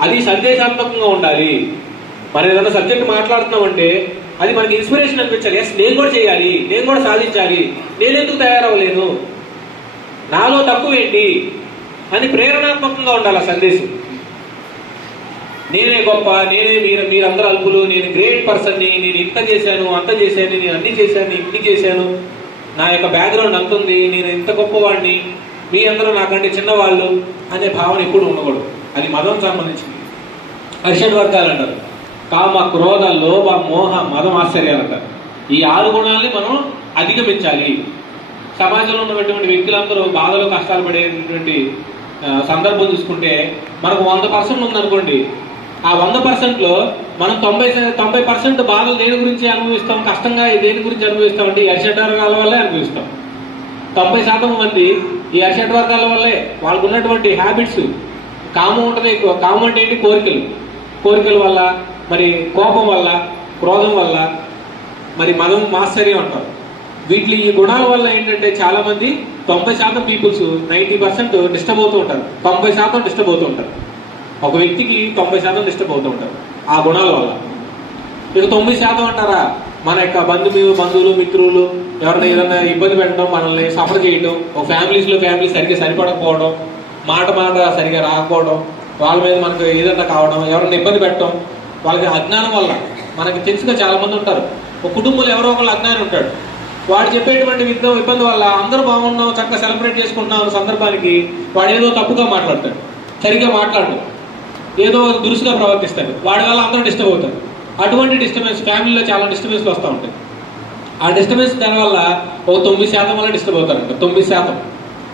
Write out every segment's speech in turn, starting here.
అది సందేశాత్మకంగా ఉండాలి. మనం ఏదైనా సబ్జెక్ట్ మాట్లాడుతున్నామంటే అది మనకి ఇన్స్పిరేషన్ అనిపించాలి. ఎస్ నేను కూడా చేయాలి. నేను కూడా సాధించాలి. నేను ఎందుకు తయారవ్వలేను? నాలో తక్కువ ఏంటి? అని ప్రేరణాత్మకంగా ఉండాలి ఆ సందేశం. నేనే గొప్ప నేనే మీరు మీరందరూ అల్పులు నేను గ్రేట్ పర్సన్ని నేను ఇంత చేశాను అంత చేశాను నేను అన్ని చేశాను ఇన్ని చేశాను. నా యొక్క బ్యాక్గ్రౌండ్ అంత ఉంది నేను ఇంత గొప్పవాడిని మీ అందరూ నాకంటే చిన్నవాళ్ళు అనే భావన ఎప్పుడు ఉండకూడదు. అది మతం సంబంధించింది. అరిషడ్ వర్గాలు అంటారు. కామ క్రోధ లోభ మోహ మదం ఆశ్చర్యాలు అంటారు. ఈ ఆరు గుణాలని మనం అధిగమించాలి. సమాజంలో ఉన్నటువంటి వ్యక్తులందరూ బాధలు కష్టాలు పడేటువంటి సందర్భం చూసుకుంటే మనకు వంద పర్సెంట్ ఉందనుకోండి. ఆ వంద పర్సెంట్లో మనం తొంభై తొంభై పర్సెంట్ బాధలు దేని గురించి అనుభవిస్తాం? కష్టంగా దేని గురించి అనుభవిస్తాం అంటే ఈ వర్గాల వల్లే అనుభవిస్తాం. తొంభై శాతం మంది ఈ అరిషడ్ వర్గాల వల్లే వాళ్ళకు ఉన్నటువంటి హ్యాబిట్స్ కామం ఉంటుంది ఎక్కువ. కామం అంటే ఏంటి? కోరికలు. కోరికల వల్ల మరి కోపం వల్ల క్రోధం వల్ల మరి మనం మాశ్చర్యం అంటాం వీటి ఈ గుణాల వల్ల ఏంటంటే చాలా మంది తొంభై శాతం పీపుల్స్ నైంటీ పర్సెంట్ డిస్టర్బ్ అవుతూ ఉంటారు తొంభై శాతం డిస్టర్బ్ అవుతూ ఉంటారు ఒక వ్యక్తికి తొంభై శాతం డిస్టర్బ్ అవుతూ ఉంటారు ఆ గుణాల వల్ల. ఇక తొంభై శాతం అంటారా? మన యొక్క బంధువులు బంధువులు మిత్రులు ఎవరైనా ఏదైనా ఇబ్బంది పెట్టడం మనల్ని సఫర్ చేయడం ఒక ఫ్యామిలీస్లో ఫ్యామిలీ సరిగ్గా సరిపడకపోవడం మాట మాట సరిగా రాకపోవడం వాళ్ళ మీద మనకు ఏదైనా కావడం ఎవరన్నా ఇబ్బంది పెట్టడం వాళ్ళకి అజ్ఞానం వల్ల మనకి తెలిసిన చాలా మంది ఉంటారు. ఒక కుటుంబంలో ఎవరో ఒకళ్ళు అజ్ఞానం ఉంటాడు వాడు చెప్పేటువంటి విధం ఇబ్బంది వల్ల అందరూ బాగున్నాం చక్కగా సెలబ్రేట్ చేసుకుంటున్నాం సందర్భానికి వాడు ఏదో తప్పుగా మాట్లాడతాడు. సరిగ్గా మాట్లాడు ఏదో దురుసుగా ప్రవర్తిస్తాడు. వాడి వల్ల అందరూ డిస్టర్బ్ అవుతారు. అటువంటి డిస్టర్బెన్స్ ఫ్యామిలీలో చాలా డిస్టర్బెన్స్లు వస్తూ ఉంటాయి. ఆ డిస్టర్బెన్స్ దానివల్ల ఒక తొమ్మిది శాతం వల్ల డిస్టర్బ్ అవుతారంట. తొమ్మిది శాతం.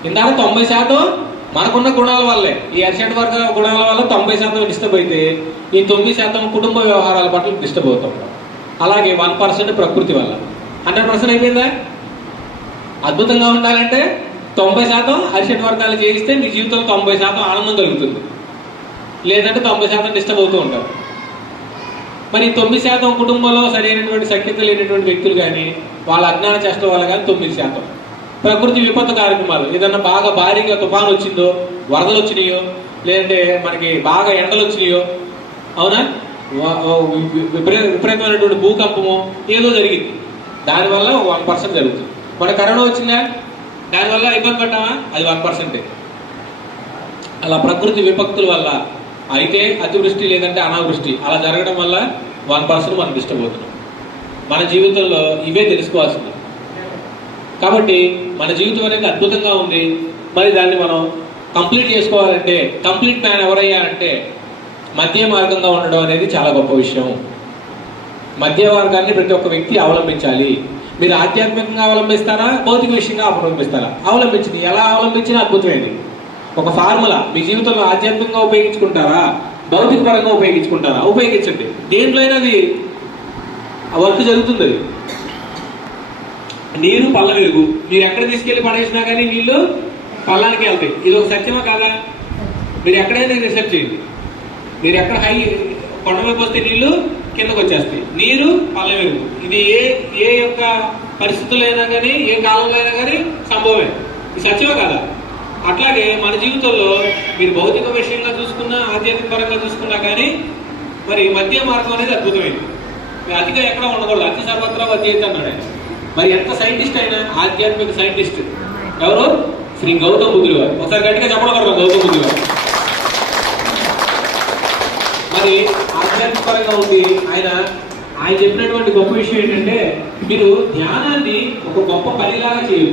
ఇందాక తొంభై శాతం మనకున్న గుణాల వల్లే. ఈ అరిషడ్ వర్గ గుణాల వల్ల తొంభై శాతం డిస్టర్బ్ అయితే ఈ తొమ్మిది శాతం కుటుంబ వ్యవహారాల పట్ల డిస్టర్బ్ అవుతాం. అలాగే వన్ పర్సెంట్ ప్రకృతి వల్ల. హండ్రెడ్ పర్సెంట్ అయిపోయిందా? అద్భుతంగా ఉండాలంటే తొంభై శాతం అరిషడ్ వర్గాలు చేయిస్తే మీ జీవితంలో తొంభై శాతం ఆనందం కలుగుతుంది. లేదంటే తొంభై శాతం డిస్టర్బ్ అవుతూ ఉంటారు. మరి తొమ్మిది శాతం కుటుంబంలో సరైనటువంటి సఖ్యత లేనటువంటి వ్యక్తులు కానీ వాళ్ళ అజ్ఞాన చేష్ట వల్ల కానీ తొమ్మిది శాతం. ప్రకృతి విపత్తు కార్యక్రమాలు ఏదన్నా బాగా భారీగా తుఫాను వచ్చిందో వరదలు వచ్చినాయో లేదంటే మనకి బాగా ఎండలు వచ్చినాయో అవునా? విపరీతమైనటువంటి భూకంపము ఏదో జరిగింది. దానివల్ల వన్ పర్సెంట్ జరుగుతుంది. మన కరోనా వచ్చిందా? దానివల్ల ఇబ్బంది పడ్డామా? అది వన్ పర్సెంటే. అలా ప్రకృతి విపత్తుల వల్ల అయితే అతివృష్టి లేదంటే అనావృష్టి అలా జరగడం వల్ల వన్ పర్సెంట్ మనం డిస్టర్బ్ అవుతున్నాం. మన జీవితంలో ఇవే తెలుసుకోవాల్సింది. కాబట్టి మన జీవితం అనేది అద్భుతంగా ఉంది. మరి దాన్ని మనం కంప్లీట్ చేసుకోవాలంటే కంప్లీట్ మ్యాన్ ఎవరయ్యా అంటే మధ్య మార్గంగా ఉండడం అనేది చాలా గొప్ప విషయం. మధ్య మార్గాన్ని ప్రతి ఒక్క వ్యక్తి అవలంబించాలి. మీరు ఆధ్యాత్మికంగా అవలంబిస్తారా భౌతిక విషయంగా అవలంబిస్తారా? అవలంబించింది. ఎలా అవలంబించినా అద్భుతమైంది ఒక ఫార్ములా. మీ జీవితంలో ఆధ్యాత్మికంగా ఉపయోగించుకుంటారా? భౌతిక పరంగా ఉపయోగించుకుంటారా? ఉపయోగించండి. దేంట్లో అయినా అది ఆ వర్క్ జరుగుతుంది. అది నీరు పల్ల వెలుగు. మీరు ఎక్కడ తీసుకెళ్ళి పడేసినా కానీ నీళ్ళు పల్లానికి వెళ్తాయి. ఇది ఒక సత్యమా కాదా? మీరు ఎక్కడైనా రీసెర్చ్ చేయండి. మీరు ఎక్కడ హై కొండ వైపు వస్తే నీళ్ళు కిందకు వచ్చేస్తాయి. నీరు పల్ల వెలుగు. ఇది ఏ ఏ యొక్క పరిస్థితుల్లో అయినా కానీ ఏ కాలంలో అయినా కానీ సంభవమే. ఇది సత్యమే కదా? అట్లాగే మన జీవితంలో మీరు భౌతిక విషయంగా చూసుకున్నా ఆధ్యాత్మిక పరంగా చూసుకున్నా కానీ మరి మధ్య మార్గం అనేది అద్భుతమైంది. అతిగా ఎక్కడ ఉండకూడదు. అతి సర్వత్రా అధ్యయత అన్నాడు ఆయన. మరి ఎంత సైంటిస్ట్ అయినా ఆధ్యాత్మిక సైంటిస్ట్ ఎవరు? శ్రీ గౌతమ్ బుద్ధుడు గారు ఒకసారి గట్టిగా చెప్పకూడదు గౌతమ్ బుద్ధులు గారు మరి ఆధ్యాత్మికపరంగా ఉంది ఆయన ఆయన చెప్పినటువంటి గొప్ప విషయం ఏంటంటే మీరు ధ్యానాన్ని ఒక గొప్ప పనిలాగా చేయండి